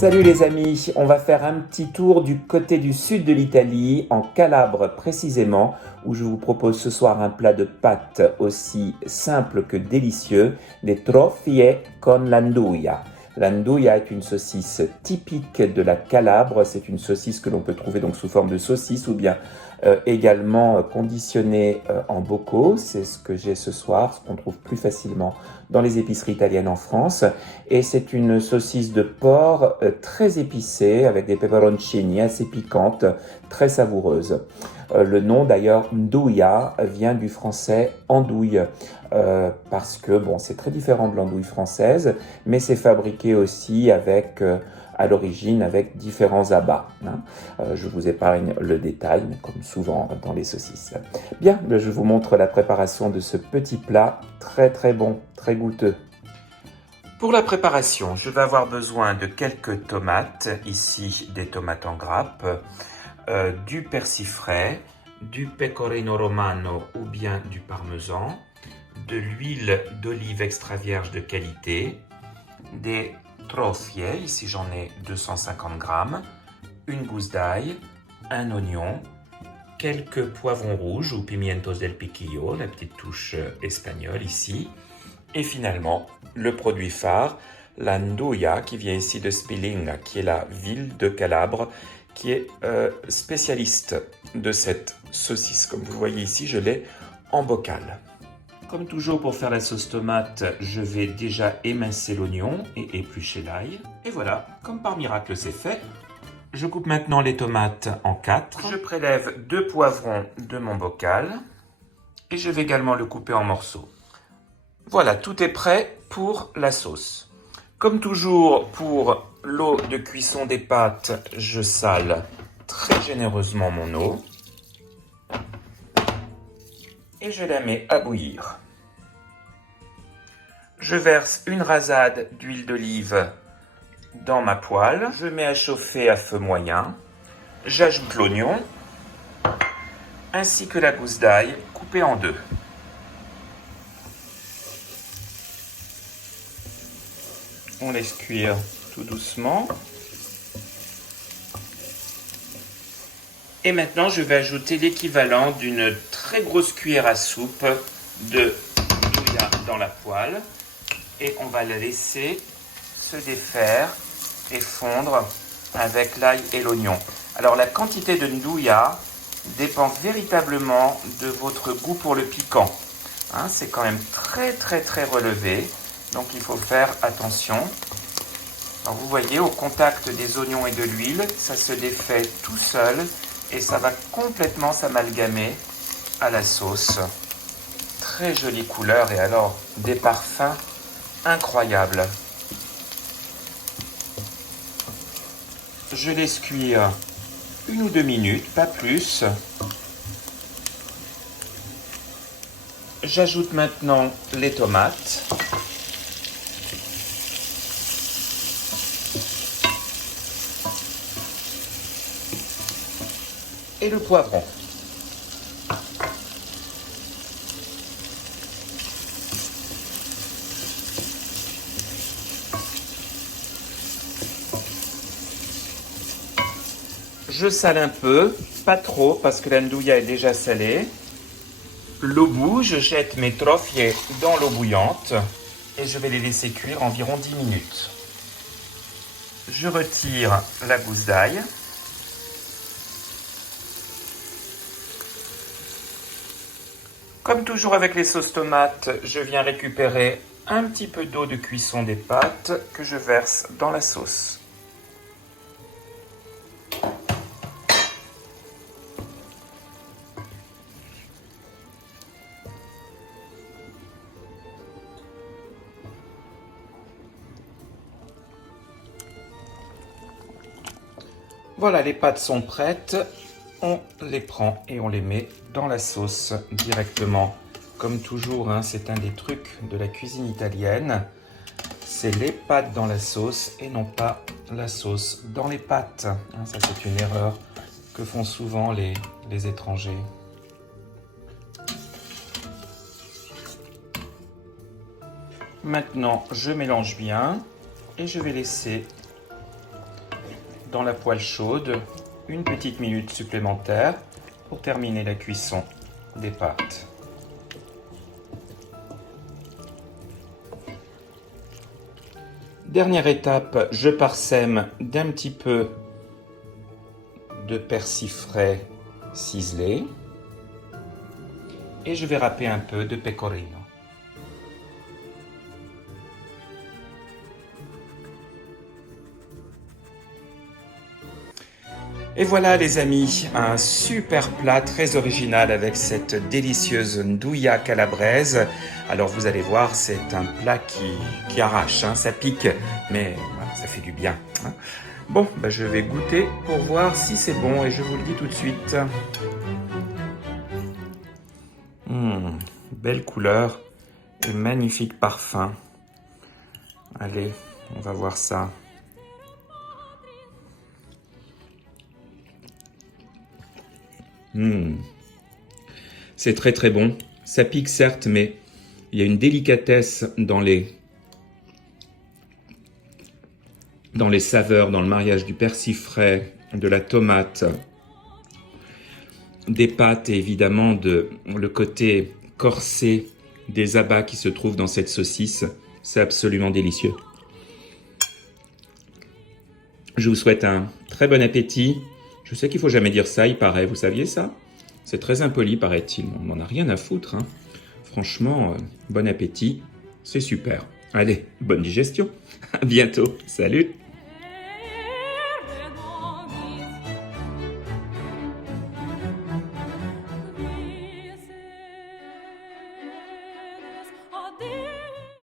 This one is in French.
Salut les amis, on va faire un petit tour du côté du sud de l'Italie, en Calabre précisément, où je vous propose ce soir un plat de pâtes aussi simple que délicieux, des trofie con l'anduia. L'anduia est une saucisse typique de la Calabre, c'est une saucisse que l'on peut trouver donc sous forme de saucisse ou bien également conditionnée en bocaux. C'est ce que j'ai ce soir, ce qu'on trouve plus facilement dans les épiceries italiennes en France. Et c'est une saucisse de porc très épicée avec des peperoncini assez piquantes, très savoureuses. Le nom d'ailleurs Nduja vient du français andouille parce que bon, c'est très différent de l'andouille française, mais c'est fabriqué aussi avec à l'origine avec différents abats. Je vous épargne le détail, comme souvent dans les saucisses. Bien, je vous montre la préparation de ce petit plat très très bon, très goûteux. Pour la préparation, je vais avoir besoin de quelques tomates, ici des tomates en grappe, du persil frais, du pecorino romano ou bien du parmesan, de l'huile d'olive extra vierge de qualité, des trofie, ici j'en ai 250 grammes, une gousse d'ail, un oignon, quelques poivrons rouges ou pimientos del piquillo, la petite touche espagnole ici, et finalement le produit phare, l'anduia qui vient ici de Spilinga, qui est la ville de Calabre, qui est spécialiste de cette saucisse. Comme vous voyez ici, je l'ai en bocal. Comme toujours pour faire la sauce tomate, je vais déjà émincer l'oignon et éplucher l'ail. Et voilà, comme par miracle c'est fait. Je coupe maintenant les tomates en 4. Je prélève 2 poivrons de mon bocal et je vais également le couper en morceaux. Voilà, tout est prêt pour la sauce. Comme toujours pour l'eau de cuisson des pâtes, je sale très généreusement mon eau et je la mets à bouillir. Je verse une rasade d'huile d'olive dans ma poêle. Je mets à chauffer à feu moyen. J'ajoute l'oignon ainsi que la gousse d'ail coupée en 2. On laisse cuire tout doucement. Et maintenant, je vais ajouter l'équivalent d'une très grosse cuillère à soupe de nduja dans la poêle. Et on va la laisser se défaire et fondre avec l'ail et l'oignon. Alors la quantité de nduja dépend véritablement de votre goût pour le piquant. C'est quand même très très très relevé, donc il faut faire attention. Alors vous voyez, au contact des oignons et de l'huile, ça se défait tout seul et ça va complètement s'amalgamer à la sauce. Très jolie couleur et alors des parfums incroyables. Je laisse cuire 1 ou 2 minutes, pas plus. J'ajoute maintenant les tomates. Et le poivron. Je sale un peu, pas trop parce que l'anduja est déjà salée. L'eau bout, je jette mes trofie dans l'eau bouillante et je vais les laisser cuire environ 10 minutes. Je retire la gousse d'ail. Comme toujours avec les sauces tomates, je viens récupérer un petit peu d'eau de cuisson des pâtes que je verse dans la sauce. Voilà, les pâtes sont prêtes. On les prend et on les met dans la sauce directement. Comme toujours, c'est un des trucs de la cuisine italienne. C'est les pâtes dans la sauce et non pas la sauce dans les pâtes. Ça, c'est une erreur que font souvent les étrangers. Maintenant, je mélange bien et je vais laisser dans la poêle chaude une petite minute supplémentaire pour terminer la cuisson des pâtes. Dernière étape, je parsème d'un petit peu de persil frais ciselé et je vais râper un peu de pecorino. Et voilà les amis, un super plat très original avec cette délicieuse nduja calabraise. Alors vous allez voir, c'est un plat qui arrache, hein, ça pique, mais voilà, ça fait du bien. Hein. Bon, je vais goûter pour voir si c'est bon et je vous le dis tout de suite. Belle couleur et magnifique parfum. Allez, on va voir ça. C'est très très bon. Ça pique certes, mais il y a une délicatesse dans les saveurs, dans le mariage du persil frais, de la tomate, des pâtes et évidemment le côté corsé des abats qui se trouvent dans cette saucisse. C'est absolument délicieux. Je vous souhaite un très bon appétit. Je sais qu'il ne faut jamais dire ça, il paraît. Vous saviez ça? C'est très impoli, paraît-il. On n'en a rien à foutre. Hein. Franchement, bon appétit. C'est super. Allez, bonne digestion. À bientôt. Salut.